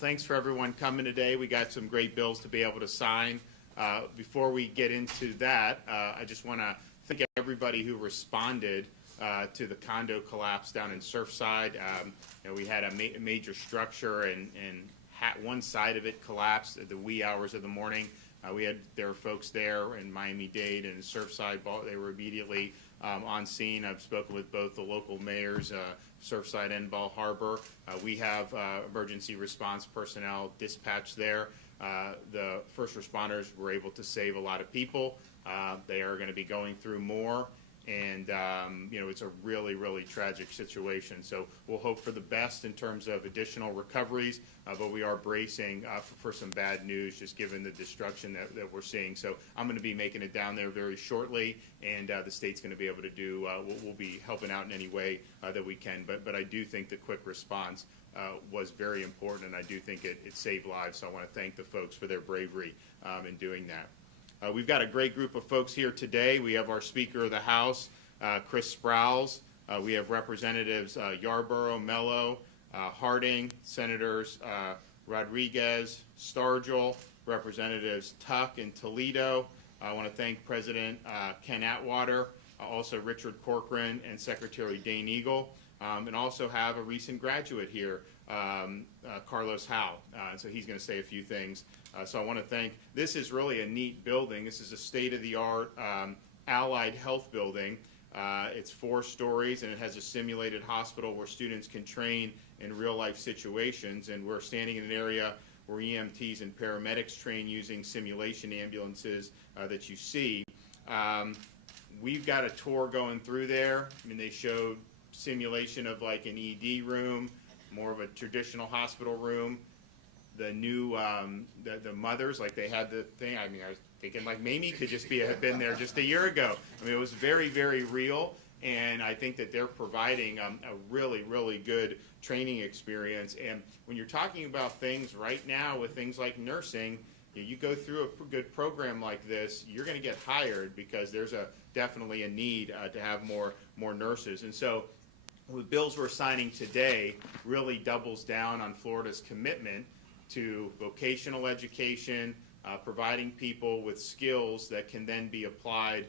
thanks for everyone coming today. We got some great bills to be able to sign. Before we get into that, I just want to thank everybody who responded to the condo collapse down in Surfside. We had a major structure, and one side of it collapsed at the wee hours of the morning. There were folks there in Miami-Dade and in Surfside. They were immediately on scene. I've spoken with both the local mayors, Surfside and Bal Harbour. We have emergency response personnel dispatched there. The first responders were able to save a lot of people. They are going to be going through more. And, it's a really, really tragic situation. So we'll hope for the best in terms of additional recoveries, but we are bracing for some bad news, just given the destruction that we're seeing. So I'm going to be making it down there very shortly, and the state's going to be able to do, we'll be helping out in any way that we can. But I do think the quick response was very important, and I do think it saved lives. So I want to thank the folks for their bravery in doing that. We've got a great group of folks here today. We have our Speaker of the House, Chris Sprowls. We have Representatives Yarborough, Mello, Harding, Senators Rodriguez, Stargell, Representatives Tuck and Toledo. I want to thank President Ken Atwater, also Richard Corcoran, and Secretary Dane Eagle, and also have a recent graduate here, Carlos Howe. So he's going to say a few things. So I want to thank, this is really a neat building. This is a state-of-the-art allied health building. It's 4 stories, and it has a simulated hospital where students can train in real-life situations. And we're standing in an area where EMTs and paramedics train using simulation ambulances that you see. We've got a tour going through there. I mean, they showed simulation of like an ED room, more of a traditional hospital room. The new, the mothers, like they had the thing, I mean, I was thinking like Mamie could just have been there just a year ago. I mean, it was very, very real, and I think that they're providing a really, really good training experience. And when you're talking about things right now with things like nursing, you go through a good program like this, you're going to get hired because there's definitely a need to have more nurses. And so the bills we're signing today really doubles down on Florida's commitment to vocational education, providing people with skills that can then be applied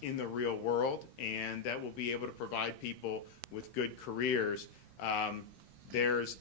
in the real world, and that will be able to provide people with good careers. There's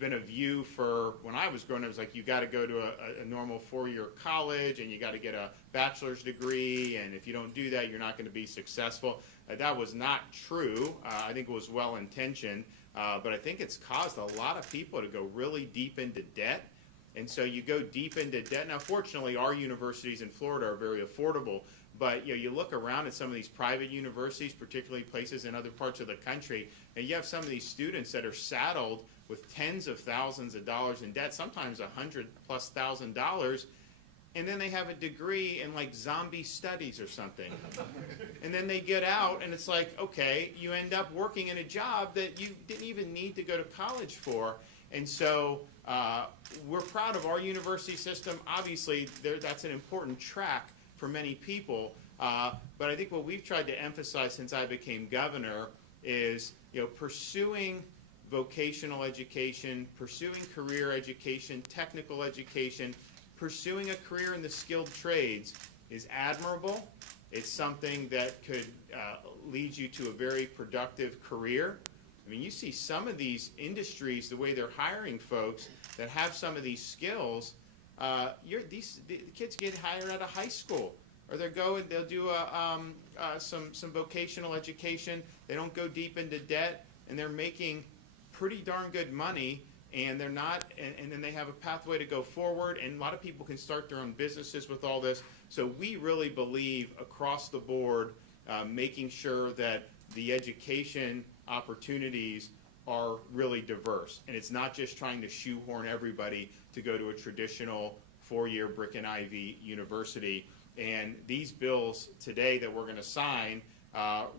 been a view for, when I was growing up, it was like you got to go to a normal 4-year college and you got to get a bachelor's degree, and if you don't do that, you're not going to be successful. That was not true. I think it was well-intentioned, but I think it's caused a lot of people to go really deep into debt. And so you go deep into debt. Now, fortunately, our universities in Florida are very affordable, but you look around at some of these private universities, particularly places in other parts of the country, and you have some of these students that are saddled with tens of thousands of dollars in debt, sometimes $100,000+, and then they have a degree in like zombie studies or something. And then they get out, and it's like, okay, you end up working in a job that you didn't even need to go to college for. And so we're proud of our university system. Obviously, that's an important track for many people. But I think what we've tried to emphasize since I became governor is, pursuing vocational education, pursuing career education, technical education, pursuing a career in the skilled trades is admirable. It's something that could lead you to a very productive career. I mean, you see some of these industries, the way they're hiring folks that have some of these skills, the kids get hired out of high school, or they'll do some vocational education. They don't go deep into debt, and they're making pretty darn good money, and they're not, and then they have a pathway to go forward, and a lot of people can start their own businesses with all this. So we really believe across the board, making sure that the education opportunities are really diverse, and it's not just trying to shoehorn everybody to go to a traditional 4-year brick and ivy university. And these bills today that we're going to sign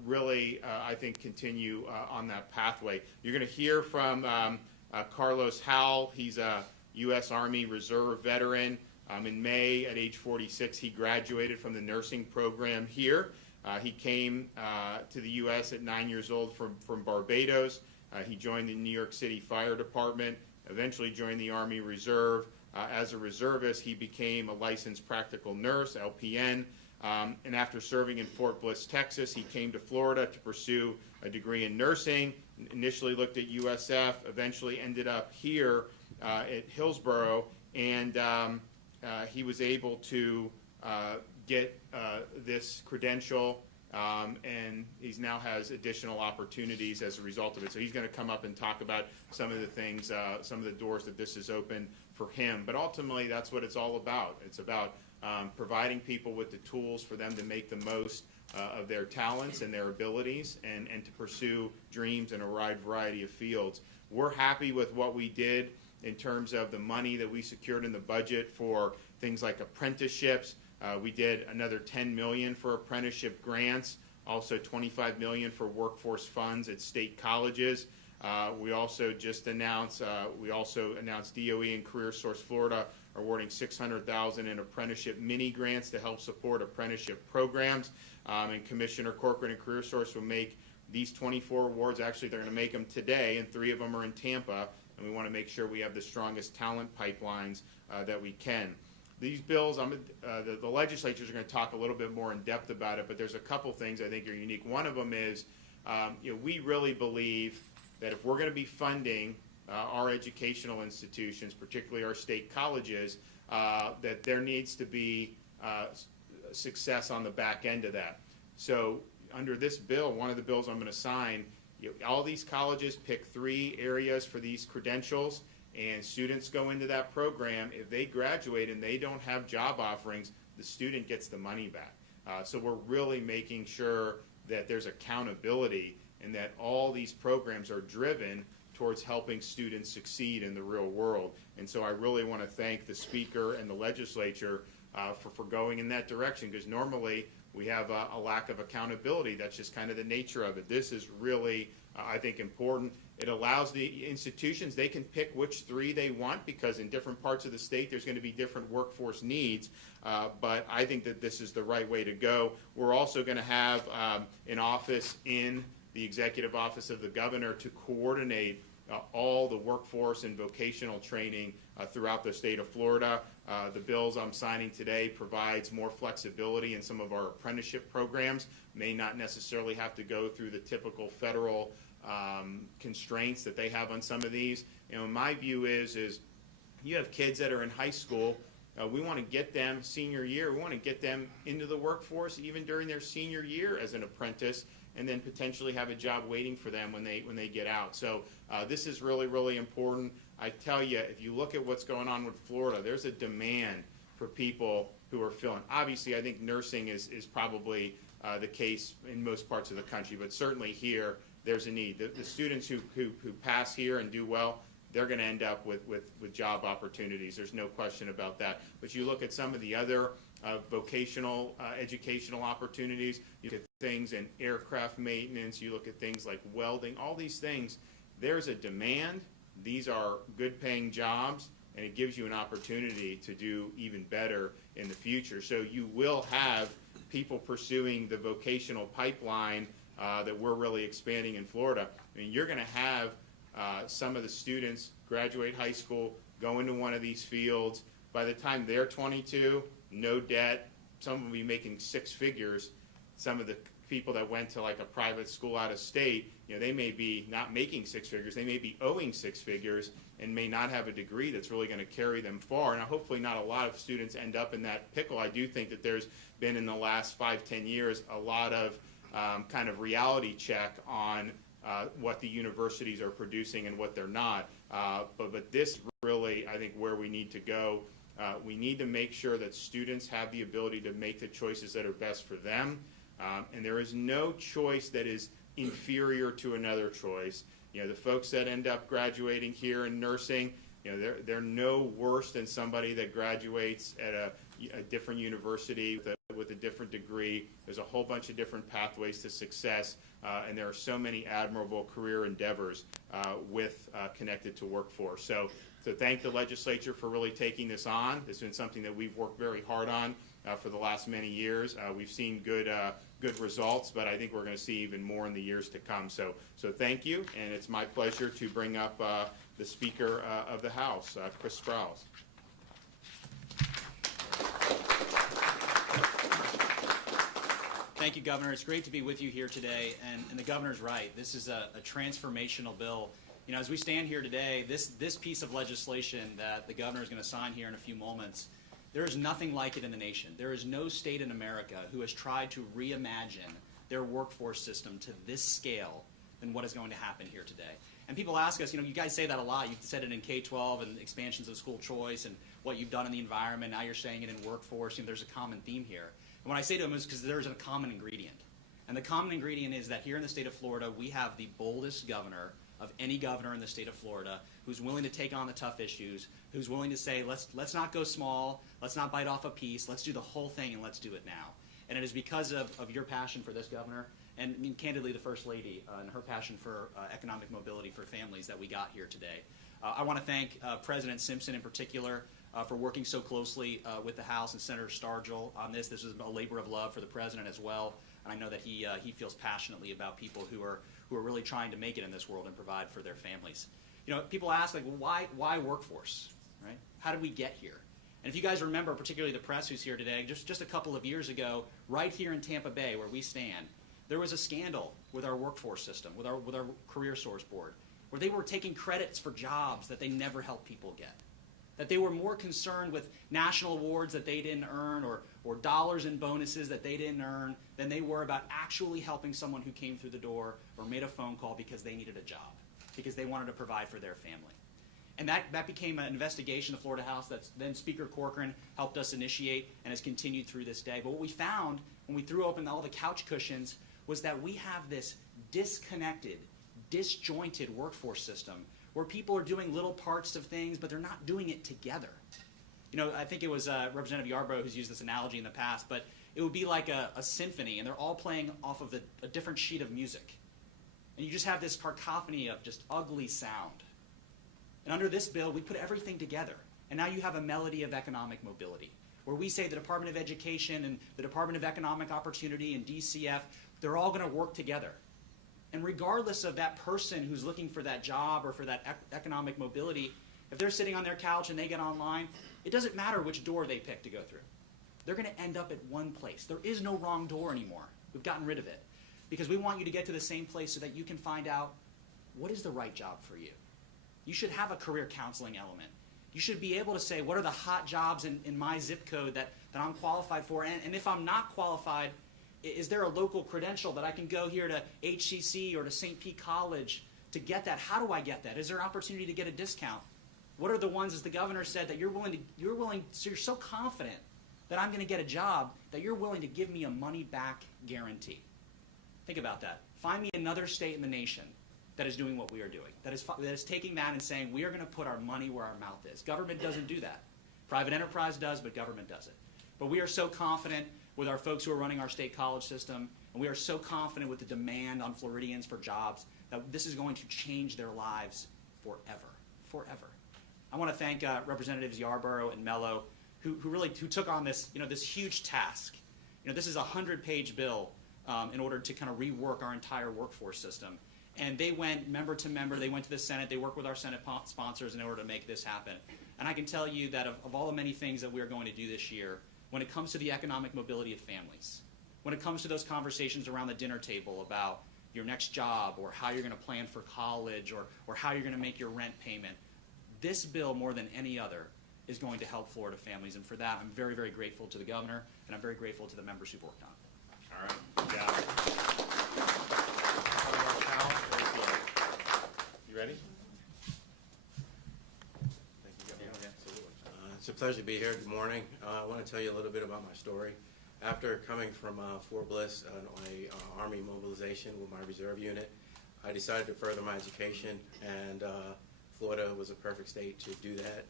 really, I think, continue on that pathway. You're going to hear from Carlos Howe. He's a U.S. Army Reserve veteran. In May, at age 46, he graduated from the nursing program here. He came to the U.S. at 9 years old from Barbados. He joined the New York City Fire Department, eventually joined the Army Reserve. As a reservist, he became a licensed practical nurse, LPN, and after serving in Fort Bliss, Texas, he came to Florida to pursue a degree in nursing. Initially looked at USF, eventually ended up here at Hillsborough, and he was able to get this credential, and he now has additional opportunities as a result of it. So he's going to come up and talk about some of the things, some of the doors that this has opened for him. But ultimately, that's what it's all about. It's about providing people with the tools for them to make the most of their talents and their abilities, and to pursue dreams in a wide variety of fields. We're happy with what we did in terms of the money that we secured in the budget for things like apprenticeships. We did another $10 million for apprenticeship grants, also $25 million for workforce funds at state colleges. We also announced DOE and CareerSource Florida are awarding $600,000 in apprenticeship mini grants to help support apprenticeship programs. And Commissioner Corcoran and CareerSource will make these 24 awards. Actually, they're going to make them today, and 3 of them are in Tampa. And we want to make sure we have the strongest talent pipelines that we can. These bills, the legislatures are going to talk a little bit more in depth about it, but there's a couple things I think are unique. One of them is, we really believe that if we're going to be funding our educational institutions, particularly our state colleges, that there needs to be success on the back end of that. So under this bill, one of the bills I'm going to sign, all these colleges pick 3 areas for these credentials, and students go into that program. If they graduate and they don't have job offerings, the student gets the money back. So we're really making sure that there's accountability and that all these programs are driven towards helping students succeed in the real world. And so I really want to thank the Speaker and the legislature for going in that direction, because normally we have a lack of accountability. That's just kind of the nature of it. This is really, I think, important. It allows the institutions, they can pick which 3 they want, because in different parts of the state there's going to be different workforce needs, but I think that this is the right way to go. We're also going to have an office in the Executive Office of the Governor to coordinate all the workforce and vocational training throughout the state of Florida. The bills I'm signing today provides more flexibility in some of our apprenticeship programs. May not necessarily have to go through the typical federal constraints that they have on some of these. My view is you have kids that are in high school. We want to get them senior year. We want to get them into the workforce even during their senior year as an apprentice, and then potentially have a job waiting for them when they get out. So this is really, really important. I tell you, if you look at what's going on with Florida, there's a demand for people who are filling. Obviously, I think nursing is probably the case in most parts of the country, but certainly here, there's a need. The students who pass here and do well, they're going to end up with job opportunities. There's no question about that. But you look at some of the other vocational educational opportunities, you look at things in aircraft maintenance, you look at things like welding, all these things, there's a demand. These are good paying jobs, and it gives you an opportunity to do even better in the future. So you will have people pursuing the vocational pipeline that we're really expanding in Florida. I mean, you're going to have some of the students graduate high school, go into one of these fields. By the time they're 22, no debt, some of them will be making 6 figures. Some of the people that went to like a private school out of state, they may be not making 6 figures, they may be owing 6 figures and may not have a degree that's really going to carry them far. Now, hopefully not a lot of students end up in that pickle. I do think that there's been in the last 5-10 years a lot of kind of reality check on what the universities are producing and what they're not. But this really, I think, where we need to go. We need to make sure that students have the ability to make the choices that are best for them. And there is no choice that is inferior to another choice. The folks that end up graduating here in nursing, they're no worse than somebody that graduates at a different university with a different degree. There's a whole bunch of different pathways to success, and there are so many admirable career endeavors connected to workforce. So thank the legislature for really taking this on. It's been something that we've worked very hard on. for the last many years. We've seen good results, but I think we're going to see even more in the years to come. So thank you, and it's my pleasure to bring up the Speaker of the House, Chris Sprowls. Thank you, Governor. It's great to be with you here today, and the Governor's right. This is a transformational bill. You know, as we stand here today, this piece of legislation that the Governor is going to sign here in a few moments, there is nothing like it in the nation. There is no state in America who has tried to reimagine their workforce system to this scale than what is going to happen here today. And people ask us, you know, you guys say that a lot. You've said it in K-12 and expansions of school choice and what you've done in the environment. Now you're saying it in workforce. You know, there's a common theme here. And what I say to them is because there's a common ingredient. And the common ingredient is that here in the state of Florida, we have the boldest governor of any governor in the state of Florida who's willing to take on the tough issues, who's willing to say, let's not go small, let's not bite off a piece, let's do the whole thing and let's do it now. And it is because of your passion for this, Governor, and I mean, candidly, the First Lady and her passion for economic mobility for families that we got here today. I want to thank President Simpson in particular for working so closely with the House and Senator Stargell on this. This is a labor of love for the President as well, and I know that he feels passionately about people who are really trying to make it in this world and provide for their families. You know, people ask, like, well, why workforce, right? How did we get here? And if you guys remember, particularly the press who's here today, just a couple of years ago, right here in Tampa Bay where we stand, there was a scandal with our workforce system, with our career source board, where they were taking credits for jobs that they never helped people get. That they were more concerned with national awards that they didn't earn or dollars in bonuses that they didn't earn than they were about actually helping someone who came through the door or made a phone call because they needed a job, because they wanted to provide for their family. And that became an investigation of the Florida House that then Speaker Corcoran helped us initiate and has continued through this day. But what we found when we threw open all the couch cushions was that we have this disconnected, disjointed workforce system where people are doing little parts of things, but they're not doing it together. You know, I think it was Representative Yarborough who's used this analogy in the past, but it would be like a symphony, and they're all playing off of a different sheet of music. And you just have this cacophony of just ugly sound. And under this bill, we put everything together. And now you have a melody of economic mobility, where we say the Department of Education and the Department of Economic Opportunity and DCF, they're all going to work together. And regardless of that person who's looking for that job or for that economic mobility, if they're sitting on their couch and they get online, it doesn't matter which door they pick to go through. They're going to end up at one place. There is no wrong door anymore. We've gotten rid of it. Because we want you to get to the same place so that you can find out what is the right job for you. You should have a career counseling element. You should be able to say, what are the hot jobs in my zip code that I'm qualified for? And if I'm not qualified, is there a local credential that I can go here to HCC or to St. Pete College to get that? How do I get that? Is there an opportunity to get a discount? What are the ones, as the governor said, that you're so confident that I'm going to get a job that you're willing to give me a money-back guarantee? Think about that. Find me another state in the nation that is doing what we are doing, that is taking that and saying we are going to put our money where our mouth is. Government doesn't do that. Private enterprise does, but government doesn't. But we are so confident with our folks who are running our state college system, and we are so confident with the demand on Floridians for jobs that this is going to change their lives forever, forever. I want to thank Representatives Yarborough and Mello who took on this, this huge task. This is a 100-page bill in order to kind of rework our entire workforce system. And they went member to member. They went to the Senate. They worked with our Senate sponsors in order to make this happen. And I can tell you that of all the many things that we are going to do this year, when it comes to the economic mobility of families, when it comes to those conversations around the dinner table about your next job or how you're going to plan for college or how you're going to make your rent payment, this bill, more than any other, is going to help Florida families. And for that, I'm very, very grateful to the governor, and I'm very grateful to the members who've worked on it. All right. Good job. You ready? Thank you, Governor. Yeah, absolutely. It's a pleasure to be here. Good morning. I want to tell you a little bit about my story. After coming from Fort Bliss on a Army mobilization with my reserve unit, I decided to further my education, and Florida was a perfect state to do that.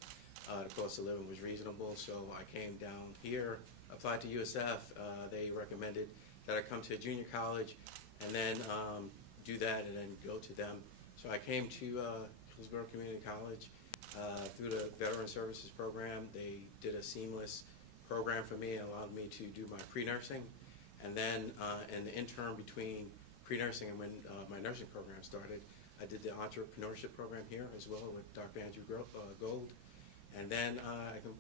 The cost of living was reasonable, so I came down here, applied to USF. They recommended that I come to a junior college and then do that and then go to them. So I came to Hillsborough Community College through the Veteran Services Program. They did a seamless program for me. It allowed me to do my pre-nursing. And then in the interim between pre-nursing and when my nursing program started, I did the entrepreneurship program here as well with Dr. Andrew Gold. And then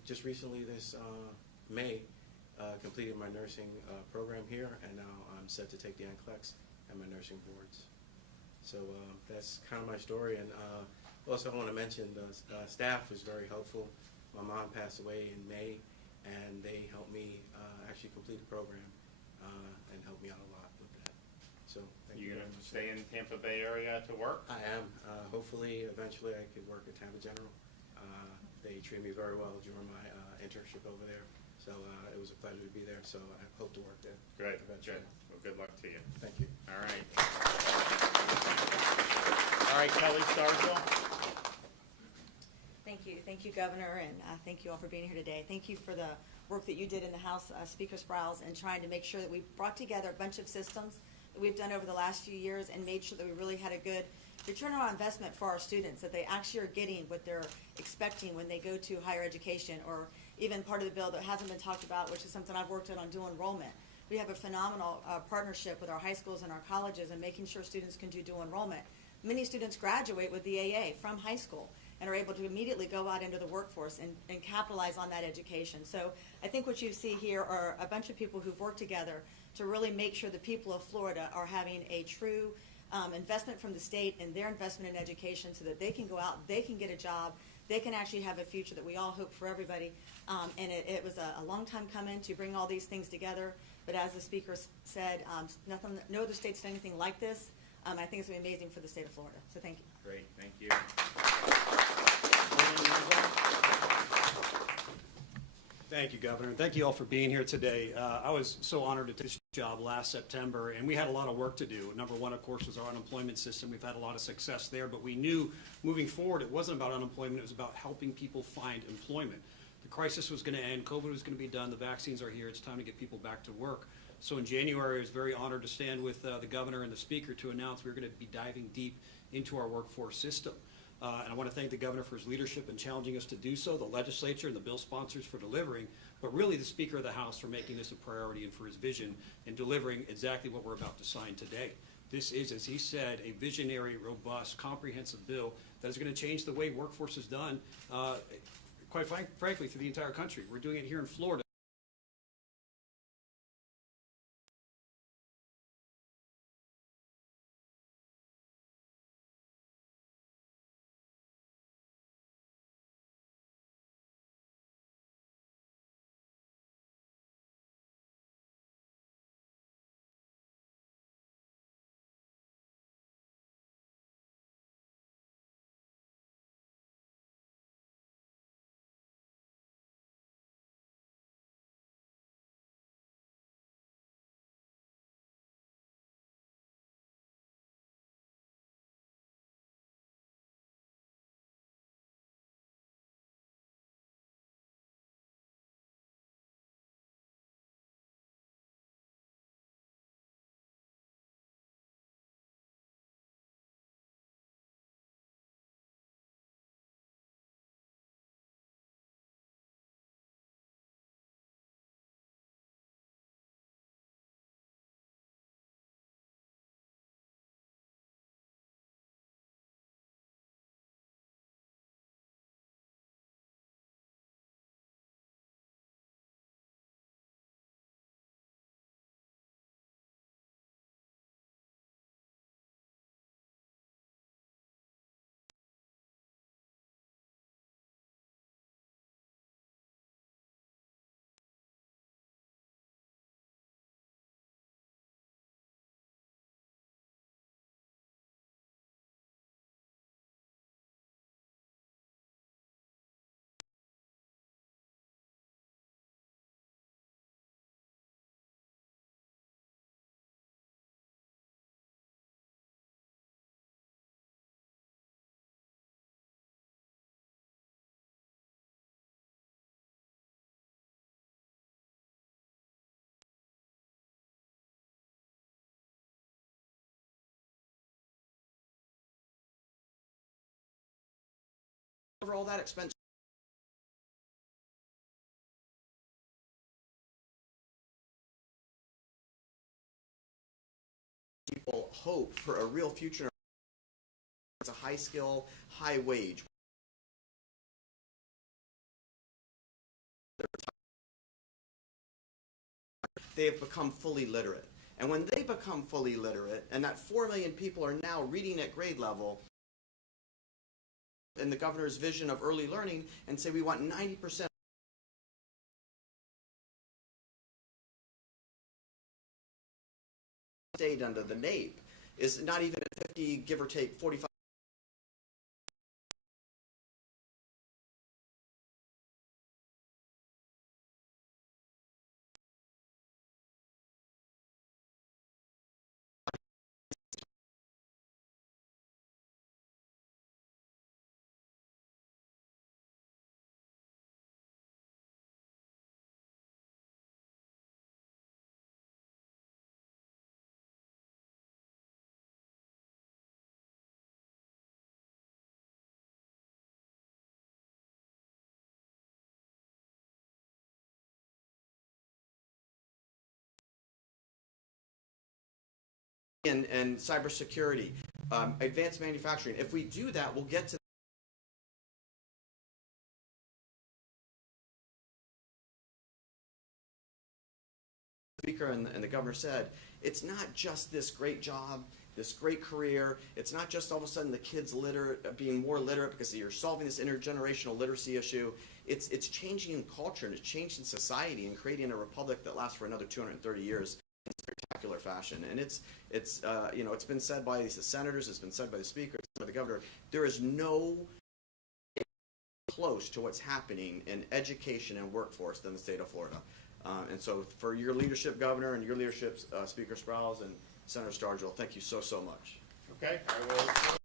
just recently this May, completed my nursing program here, and now I'm set to take the NCLEX and my nursing boards. So that's kind of my story. And also I want to mention the staff was very helpful. My mom passed away in May, and they helped me actually complete the program and helped me out a lot with that. So thank you. You going to stay in Tampa Bay area to work? I am. Hopefully, eventually I could work at Tampa General. They treated me very well during my internship over there. So it was a pleasure to be there. So I hope to work there. Great. Eventually. Good. Well, good luck to you. Thank you. All right. All right, Kelly Stargill. Thank you, Governor, and thank you all for being here today. Thank you for the work that you did in the House, Speaker Sprouse, and trying to make sure that we brought together a bunch of systems that we've done over the last few years and made sure that we really had a good return on investment for our students, that they actually are getting what they're expecting when they go to higher education, or even part of the bill that hasn't been talked about, which is something I've worked on dual enrollment. We have a phenomenal partnership with our high schools and our colleges and making sure students can do dual enrollment. Many students graduate with the AA from high school and are able to immediately go out into the workforce and capitalize on that education. So I think what you see here are a bunch of people who've worked together to really make sure the people of Florida are having a true investment from the state and their investment in education, so that they can go out, they can get a job, they can actually have a future that we all hope for everybody. And it was a long time coming to bring all these things together. But as the speaker said, no other state's done anything like this. I think it's going to be amazing for the state of Florida. So thank you. Great. Thank you. Thank you, Governor, and thank you all for being here today. I was so honored to take this job last September, and we had a lot of work to do. Number one, of course, was our unemployment system. We've had a lot of success there, but we knew moving forward it wasn't about unemployment, it was about helping people find employment. The crisis was going to end, COVID was going to be done, the vaccines are here, it's time to get people back to work. So in January, I was very honored to stand with the Governor and the Speaker to announce we were going to be diving deep into our workforce system. And I want to thank the Governor for his leadership in challenging us to do so, the legislature and the bill sponsors for delivering, but really the Speaker of the House for making this a priority and for his vision in delivering exactly what we're about to sign today. This is, as he said, a visionary, robust, comprehensive bill that is going to change the way workforce is done, quite frankly, through the entire country. We're doing it here in Florida. Cover all that expense hope for a real future. It's a high skill, high wage. They have become fully literate. And when they become fully literate, and that 4 million people are now reading at grade level, in the governor's vision of early learning, and say we want 90% state under the NAEP, is not even 50, give or take 45. And cybersecurity, advanced manufacturing. If we do that, we'll get to the speaker and the governor said, it's not just this great job, this great career. It's not just all of a sudden the kids being more literate because you're solving this intergenerational literacy issue. It's changing culture and it's changing society and creating a republic that lasts for another 230 years. Spectacular fashion, and it's been said by the senators, it's been said by the speaker, by the governor. There is no close to what's happening in education and workforce than the state of Florida. And so, for your leadership, Governor, and your leadership, Speaker Sprouse and Senator Stargell, thank you so much. Okay, I will.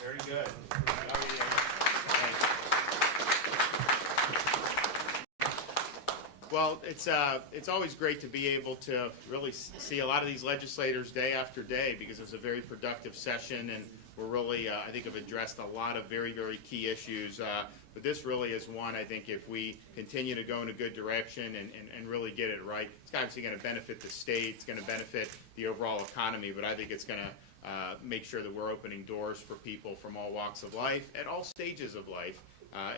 Very good. Well, it's always great to be able to really see a lot of these legislators day after day because it was a very productive session, and we're really, I think, have addressed a lot of very, very key issues. But this really is one, I think, if we continue to go in a good direction and really get it right, it's obviously going to benefit the state, it's going to benefit the overall economy, but I think it's going to make sure that we're opening doors for people from all walks of life at all stages of life,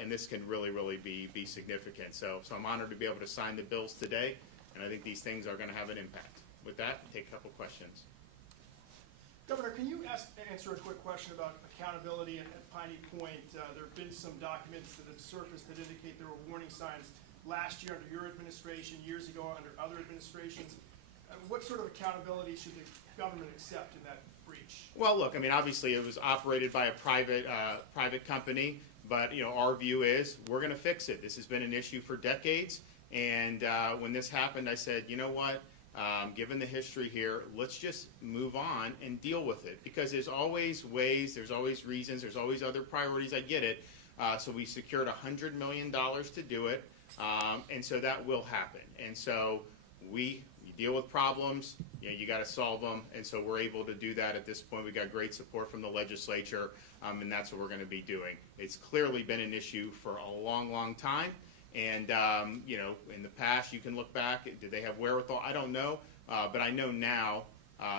and this can really, really be significant. So I'm honored to be able to sign the bills today, and I think these things are going to have an impact. With that, take a couple questions. Governor, can you answer a quick question about accountability at Piney Point? There have been some documents that have surfaced that indicate there were warning signs last year under your administration, years ago under other administrations. What sort of accountability should the government accept in that preach? Well, look, I mean, obviously it was operated by a private company, but our view is we're going to fix it. This has been an issue for decades, and when this happened, I said, you know what? Given the history here, let's just move on and deal with it, because there's always ways, there's always reasons, there's always other priorities. I get it. So we secured $100 million to do it, and so that will happen. And so you deal with problems, you got to solve them, and so we're able to do that at this point. We got great support from the legislature, and that's what we're going to be doing. It's clearly been an issue for a long, long time, and in the past, you can look back. Did they have wherewithal? I don't know, but I know now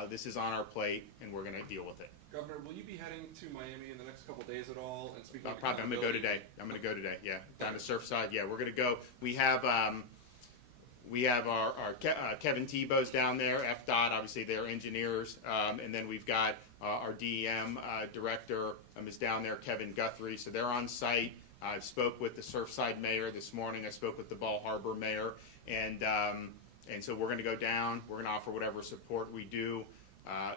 this is on our plate, and we're going to deal with it. Governor, will you be heading to Miami in the next couple days at all and speaking? Probably. I'm going to go today. Yeah, down to Surfside. Yeah, we're going to go. We have our Kevin Tebow's down there. FDOT, obviously, they're engineers, and then we've got our DEM director is down there, Kevin Guthrie. So they're on site. I spoke with the Surfside mayor this morning. I spoke with the Ball Harbor mayor, and so we're going to go down. We're going to offer whatever support we do.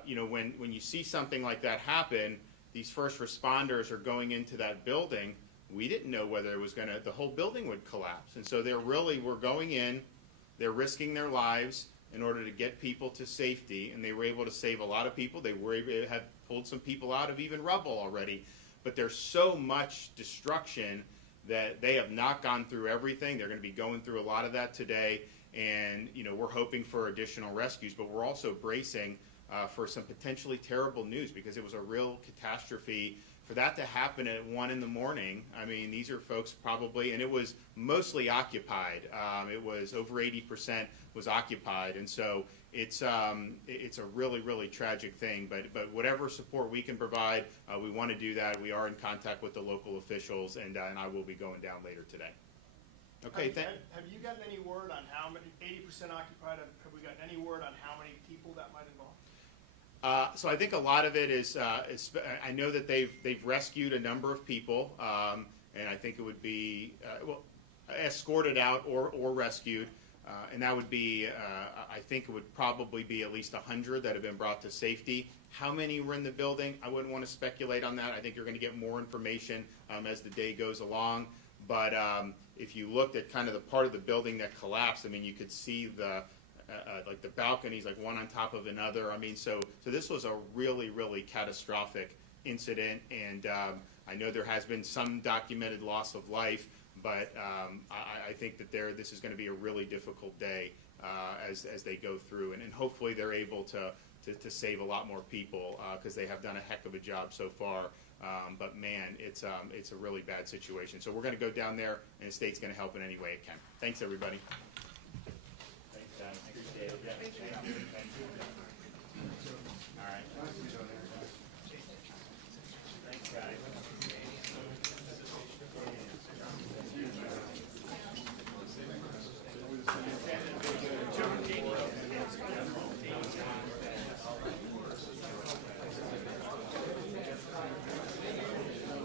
When you see something like that happen, these first responders are going into that building. We didn't know whether it was the whole building would collapse. And so we're going in, they're risking their lives in order to get people to safety, and they were able to save a lot of people. They were able to have pulled some people out of even rubble already. But there's so much destruction that they have not gone through everything. They're going to be going through a lot of that today. And, we're hoping for additional rescues, but we're also bracing for some potentially terrible news, because it was a real catastrophe. For that to happen at 1 in the morning, I mean, these are folks probably, and it was mostly occupied. It was over 80% was occupied, and so it's a really, really tragic thing. But whatever support we can provide, we want to do that. We are in contact with the local officials, and I will be going down later today. Okay. Have you gotten any word on how many? 80% occupied. Have we gotten any word on how many people that might involve? So I think a lot of it is I know that they've rescued a number of people, and I think it would be escorted out or rescued, and that would be I think it would probably be at least 100 that have been brought to safety. How many were in the building? I wouldn't want to speculate on that. I think you're going to get more information as the day goes along. But if you looked at kind of the part of the building that collapsed, I mean, you could see like the balconies, like one on top of another. I mean, so this was a really, really catastrophic incident, and I know there has been some documented loss of life, but I think that this is going to be a really difficult day as they go through, and hopefully they're able to save a lot more people, because they have done a heck of a job so far. But man, it's a really bad situation. So we're going to go down there, and the state's going to help in any way it can. Thanks, everybody. Thanks, guys. Appreciate it. Yeah. Thank you. All right. Thanks, guys.